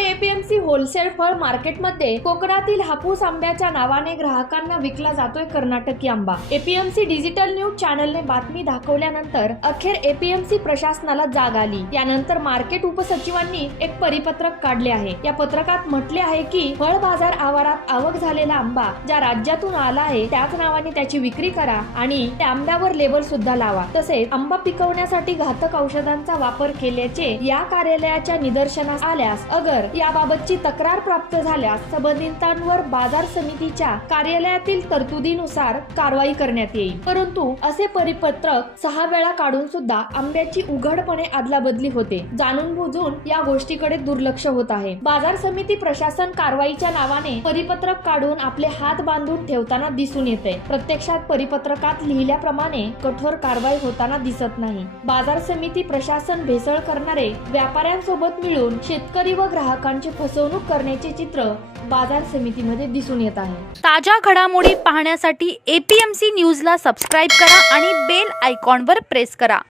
APMC wholesale फळ मार्केटमध्ये कोकणातील हापूस आंब्याच्या नावाने ग्राहकांना विकला जातोय कर्नाटकी आंबा. एपीएमसी डिजिटल न्यूज चॅनलने बातमी दाखवल्यानंतर अखेर एपीएमसी प्रशासनाला जाग आली. यानंतर मार्केट उपसचिवांनी एक परिपत्रक काढले आहे. या पत्रकात म्हटले आहे की फळ बाजार आवारात आवक झालेला आंबा ज्या राज्यातून आला आहे त्याच नावाने त्याची विक्री करा आणि त्या आंब्यावर लेबल सुद्धा लावा. तसेच आंबा पिकवण्यासाठी घातक औषधांचा वापर केल्याचे या कार्यालयाच्या निदर्शनास आल्यास अगर याबाबतची तक्रार प्राप्त झाल्यास संबंधितांवर बाजार समितीच्या कार्यालयातील तरतुदीनुसार कारवाई करण्यात येईल. परंतु असे परिपत्रक सहा वेळा काढून सुद्धा आंब्याची उघडपणे अदलाबदली होते. जाणून बुजून या गोष्टीकडे दुर्लक्ष होत आहे. बाजार समिती प्रशासन कारवाईच्या नावाने परिपत्रक काढून आपले हात बांधून ठेवताना दिसून येते. प्रत्यक्षात परिपत्रकात लिहिल्याप्रमाणे कठोर कारवाई होताना दिसत नाही. बाजार समिती प्रशासन भेसळ करणारे व्यापाऱ्यांसोबत मिळून शेतकरी व ग्राहक ग्राहकांची फसवणूक करण्याचे चित्र बाजार समितीमध्ये दिसून येत आहे. ताज्या घडामोडी पाहण्यासाठी एपीएमसी न्यूजला सबस्क्राईब करा आणि बेल आयकॉनवर प्रेस करा.